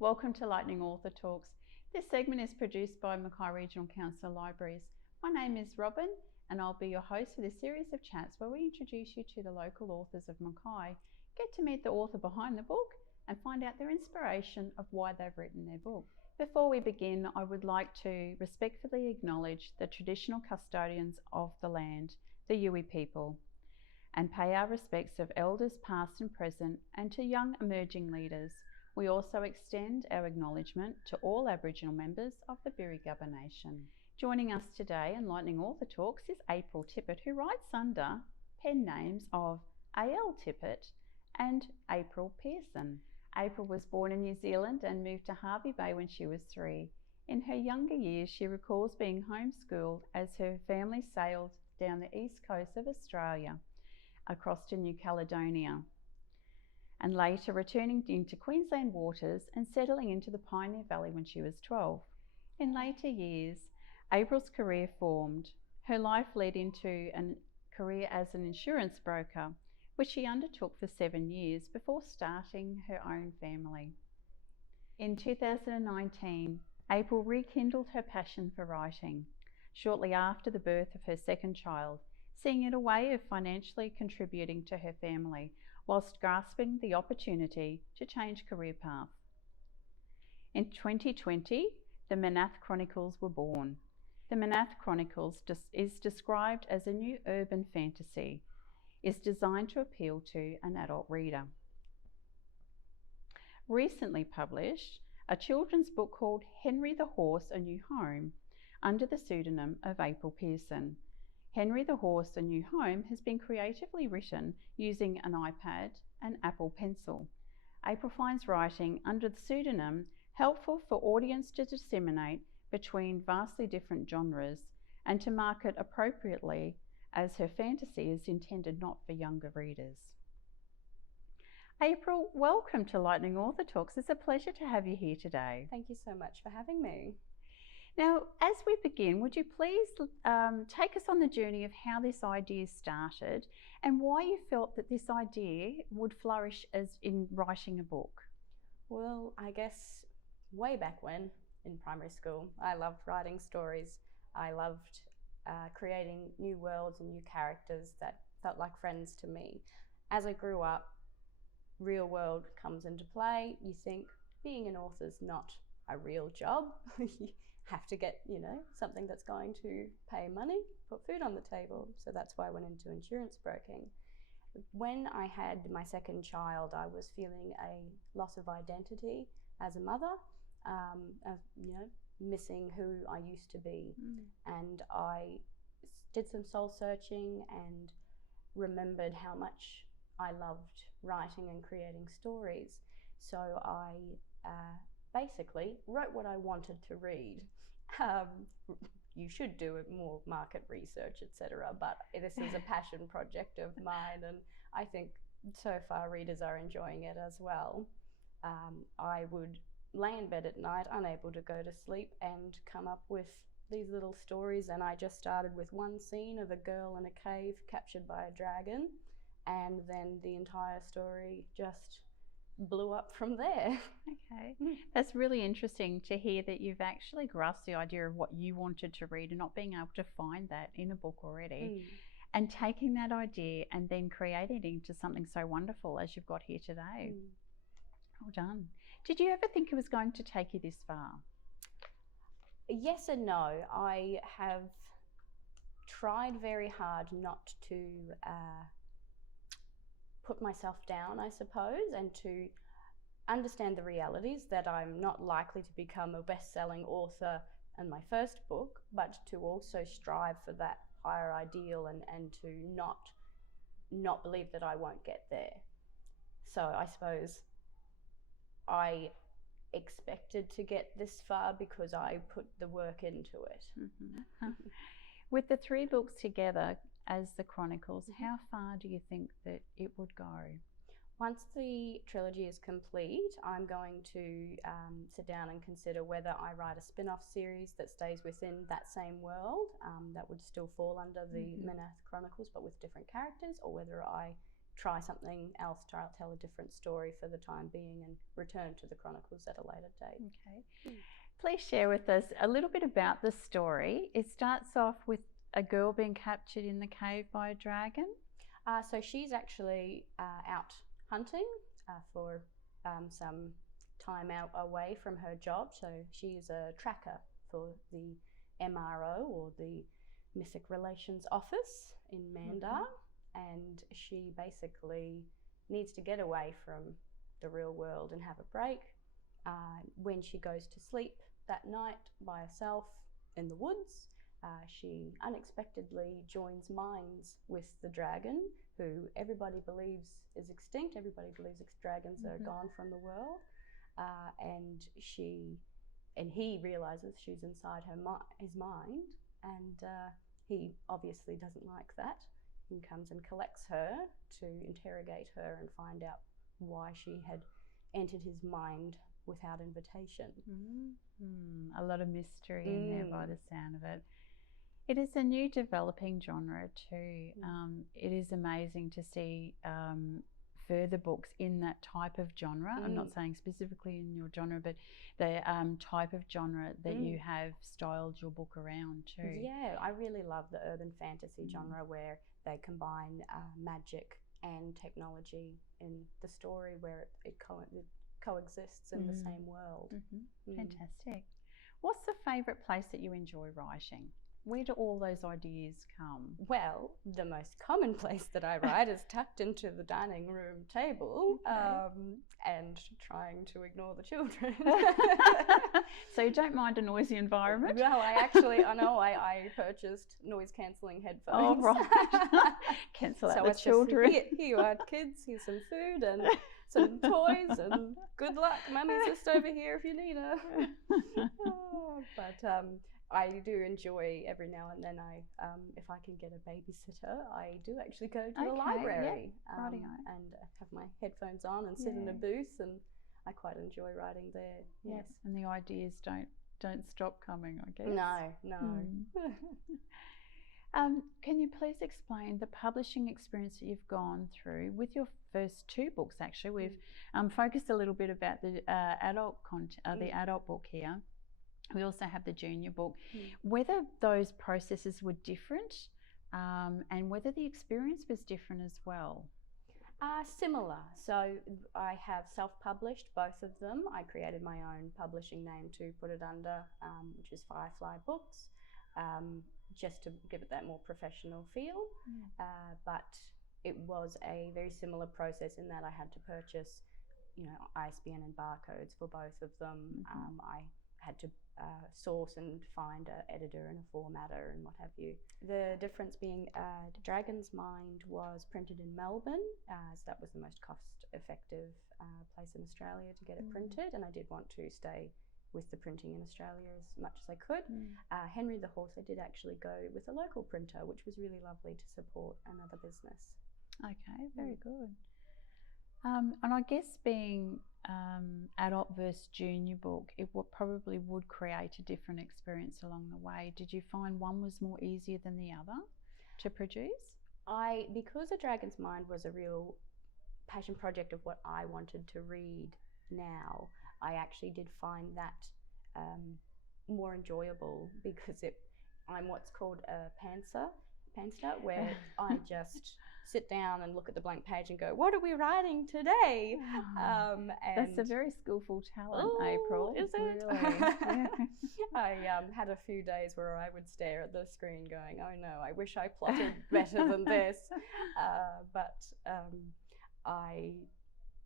Welcome to Lightning Author Talks. This segment is produced by Mackay Regional Council Libraries. My name is Robin and I'll be your host for this series of chats where we introduce you to the local authors of Mackay, get to meet the author behind the book and find out their inspiration of why they've written their book. Before we begin, I would like to respectfully acknowledge the traditional custodians of the land, the Yuwi people, and pay our respects of elders past and present and to young emerging leaders. We also extend our acknowledgement to all Aboriginal members of the Birri Nation. Joining us today in Lightning Author Talks is April Tippett, who writes under pen names of A.L. Tippett and April Pearson. April was born in New Zealand and moved to Hervey Bay when she was 3. In her younger years, she recalls being homeschooled as her family sailed down the east coast of Australia across to New Caledonia, and later returning into Queensland waters and settling into the Pioneer Valley when she was 12. In later years, April's career formed. Her life led into a career as an insurance broker, which she undertook for 7 years before starting her own family. In 2019, April rekindled her passion for writing, shortly after the birth of her second child, seeing it a way of financially contributing to her family whilst grasping the opportunity to change career path. In 2020, the Manath Chronicles were born. The Manath Chronicles is described as a new urban fantasy, is designed to appeal to an adult reader. Recently published, a children's book called Henry the Horse, A New Home, under the pseudonym of April Pearson. Henry the Horse, A New Home has been creatively written using an iPad and Apple Pencil. April finds writing under the pseudonym helpful for audience to disseminate between vastly different genres and to market appropriately, as her fantasy is intended not for younger readers. April, welcome to Lightning Author Talks. It's a pleasure to have you here today. Thank you so much for having me. Now, as we begin, would you please take us on the journey of how this idea started and why you felt that this idea would flourish as in writing a book? Well, I guess way back when, in primary school, I loved writing stories. I loved creating new worlds and new characters that felt like friends to me. As I grew up, real world comes into play. You think being an author is not a real job. You have to get, something that's going to pay money, put food on the table. So that's why I went into insurance broking. When I had my second child, I was feeling a loss of identity as a mother, missing who I used to be. And I did some soul searching and remembered how much I loved writing and creating stories. So I basically wrote what I wanted to read. You should do more market research, etc. But this is a passion project of mine, and I think so far readers are enjoying it as well. I would lay in bed at night, unable to go to sleep, and come up with these little stories, and I just started with one scene of a girl in a cave captured by a dragon, and then the entire story just blew up from there. Okay, that's really interesting to hear that you've actually grasped the idea of what you wanted to read and not being able to find that in a book already, and taking that idea and then creating it into something so wonderful as you've got here today. Well done. Did you ever think it was going to take you this far? Yes and no. I have tried very hard not to put myself down, I suppose, and to understand the realities that I'm not likely to become a best-selling author in my first book, but to also strive for that higher ideal and to not believe that I won't get there. So I suppose I expected to get this far because I put the work into it. With the 3 books together as the Chronicles, how far do you think that it would go? Once the trilogy is complete, I'm going to sit down and consider whether I write a spin-off series that stays within that same world, that would still fall under the Manath Chronicles but with different characters, or whether I try something else, tell a different story for the time being, and return to the Chronicles at a later date. Okay. Please share with us a little bit about the story. It starts off with a girl being captured in the cave by a dragon. So she's actually out hunting for some time out away from her job. So she's a tracker for the MRO, or the Mythic Relations Office in Mandar, and she basically needs to get away from the real world and have a break. When she goes to sleep that night by herself in the woods, she unexpectedly joins minds with the dragon, who everybody believes is extinct. Everybody believes dragons are gone from the world, and he realizes she's inside his mind, and he obviously doesn't like that. He comes and collects her to interrogate her and find out why she had entered his mind without invitation. A lot of mystery in there by the sound of it. It is a new developing genre too. It is amazing to see further books in that type of genre. I'm not saying specifically in your genre, but the type of genre that you have styled your book around too. Yeah, I really love the urban fantasy genre, where they combine magic and technology in the story, where it coexists in the same world. Fantastic. What's the favourite place that you enjoy writing? Where do all those ideas come? Well, the most common place that I write is tucked into the dining room table, and trying to ignore the children. So you don't mind a noisy environment? Well, I purchased noise cancelling headphones. Oh, right. Cancel out the children. Here you are, kids. Here's some food and some toys, and good luck. Mummy's just over here if you need her. But I do enjoy every now and then. If I can get a babysitter, I do actually go to the library and have my headphones on and sit in a booth, and I quite enjoy writing there. Yes, and the ideas don't stop coming, I guess. No. Can you please explain the publishing experience that you've gone through with your first two books? Actually, we've focused a little bit about the adult the adult book here. We also have the junior book. Whether those processes were different, and whether the experience was different as well. Similar. So I have self-published both of them. I created my own publishing name to put it under, which is Firefly Books, just to give it that more professional feel. But it was a very similar process in that I had to purchase, ISBN and barcodes for both of them. I had to source and find an editor and a formatter and what have you. The difference being Dragon's Mind was printed in Melbourne, as that was the most cost-effective place in Australia to get it printed, and I did want to stay with the printing in Australia as much as I could. Henry the Horse, I did actually go with a local printer, which was really lovely to support another business. Okay, very good. And I guess being adult versus junior book, it probably would create a different experience along the way. Did you find one was more easier than the other to produce? Because A Dragon's Mind was a real passion project of what I wanted to read now, I actually did find that more enjoyable, because I'm what's called a pantser, where I just sit down and look at the blank page and go, what are we writing today? And that's a very skillful talent, April. Is it? Really? Yeah. I had a few days where I would stare at the screen going, oh no, I wish I plotted better than this. But I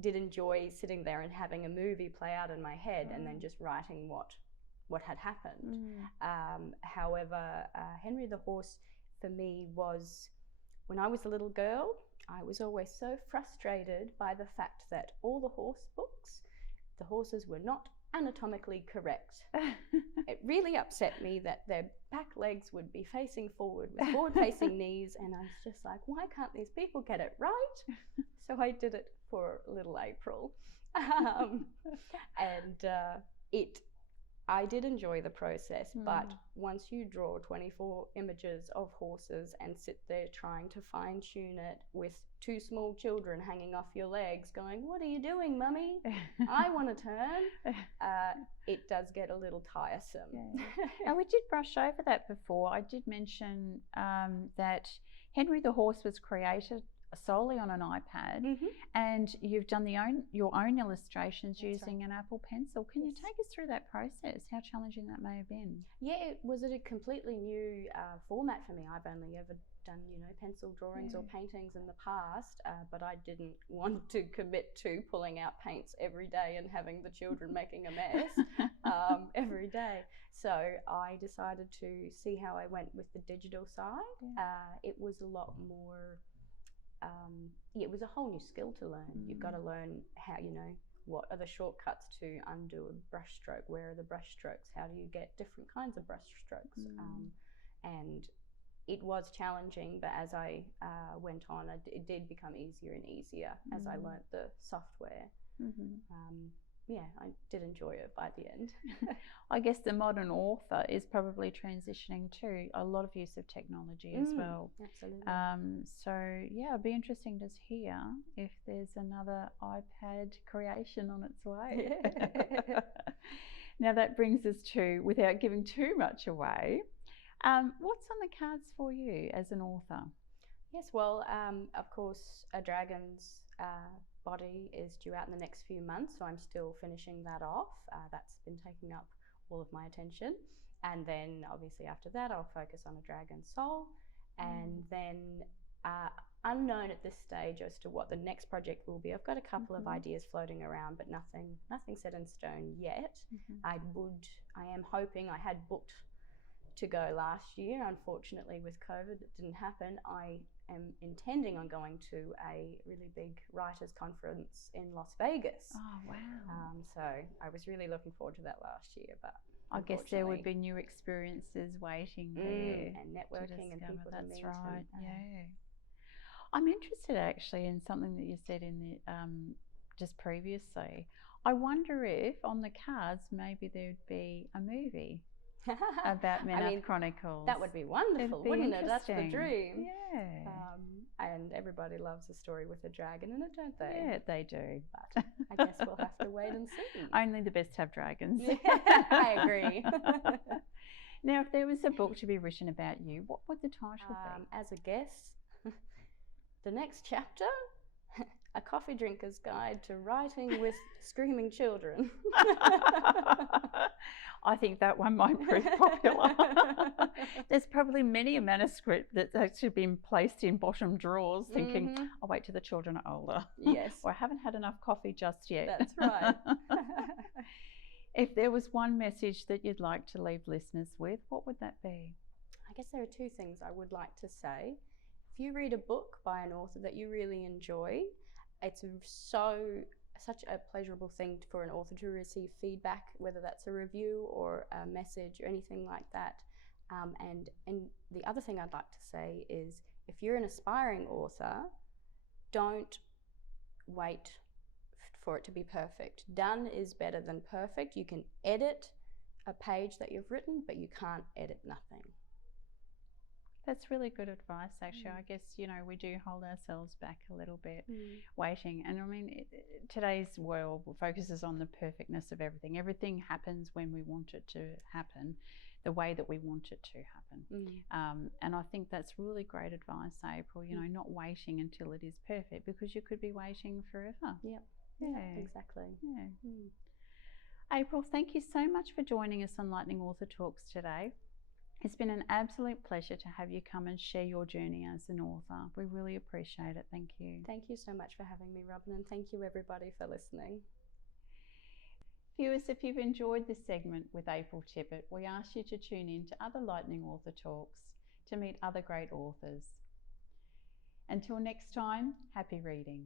did enjoy sitting there and having a movie play out in my head and then just writing what had happened. However, Henry the Horse for me was, when I was a little girl, I was always so frustrated by the fact that all the horse books, the horses were not anatomically correct. It really upset me that their back legs would be facing forward with forward-facing knees, and I was just like, why can't these people get it right? So I did it for little April. And I did enjoy the process, but once you draw 24 images of horses and sit there trying to fine tune it with 2 small children hanging off your legs going, "What are you doing, mummy? I want to turn," it does get a little tiresome. Yeah. And we did brush over that before. I did mention that Henry the Horse was created solely on an iPad, and you've done your own illustrations using an Apple Pencil. Can you take us through that process? How challenging that may have been? Yeah, it was a completely new format for me. I've only ever done, pencil drawings or paintings in the past, but I didn't want to commit to pulling out paints every day and having the children making a mess every day. So I decided to see how I went with the digital side. It was a lot more. It was a whole new skill to learn. You've got to learn how, what are the shortcuts to undo a brush stroke? Where are the brush strokes? How do you get different kinds of brush strokes? And it was challenging, but as I went on, it did become easier and easier as I learnt the software. I did enjoy it by the end. I guess the modern author is probably transitioning to a lot of use of technology as well. Absolutely. It'd be interesting to hear if there's another iPad creation on its way. Now that brings us to, without giving too much away, what's on the cards for you as an author? Yes, well, of course, a dragon's body is due out in the next few months, so I'm still finishing that off. That's been taking up all of my attention. And then obviously after that, I'll focus on a dragon's soul. And then unknown at this stage as to what the next project will be. I've got a couple of ideas floating around, but nothing set in stone yet. I am hoping, I had booked to go last year. Unfortunately, with COVID, it didn't happen. I am intending on going to a really big writers' conference in Las Vegas. Oh, wow. So I was really looking forward to that last year, but I guess there would be new experiences waiting there. And networking and people to meet. That's right, I'm interested actually in something that you said in the just previously. I wonder if on the cards maybe there'd be a movie about Meneth Chronicles. That would be wonderful, wouldn't it? That's the dream. Yeah. And everybody loves a story with a dragon in it, don't they? Yeah, they do. But I guess we'll have to wait and see. Only the best have dragons. I agree. Now, if there was a book to be written about you, what would the title be? As a guess, the next chapter, A Coffee Drinker's Guide to Writing with Screaming Children. I think that one might prove popular. There's probably many a manuscript that's actually been placed in bottom drawers thinking, I'll wait till the children are older. Yes. Or I haven't had enough coffee just yet. That's right. If there was one message that you'd like to leave listeners with, what would that be? I guess there are 2 things I would like to say. If you read a book by an author that you really enjoy, it's such a pleasurable thing for an author to receive feedback, whether that's a review or a message or anything like that. And the other thing I'd like to say is, if you're an aspiring author, don't wait for it to be perfect. Done is better than perfect. You can edit a page that you've written, but you can't edit nothing. That's really good advice, actually. I guess, we do hold ourselves back a little bit, waiting. And I mean, today's world focuses on the perfectness of everything. Everything happens when we want it to happen, the way that we want it to happen. And I think that's really great advice, April, not waiting until it is perfect, because you could be waiting forever. Yep. Yeah, exactly. Yeah. April, thank you so much for joining us on Lightning Author Talks today. It's been an absolute pleasure to have you come and share your journey as an author. We really appreciate it. Thank you. Thank you so much for having me, Robin, and thank you everybody for listening. Viewers, if you've enjoyed this segment with April Tippett, we ask you to tune in to other Lightning Author Talks to meet other great authors. Until next time, happy reading.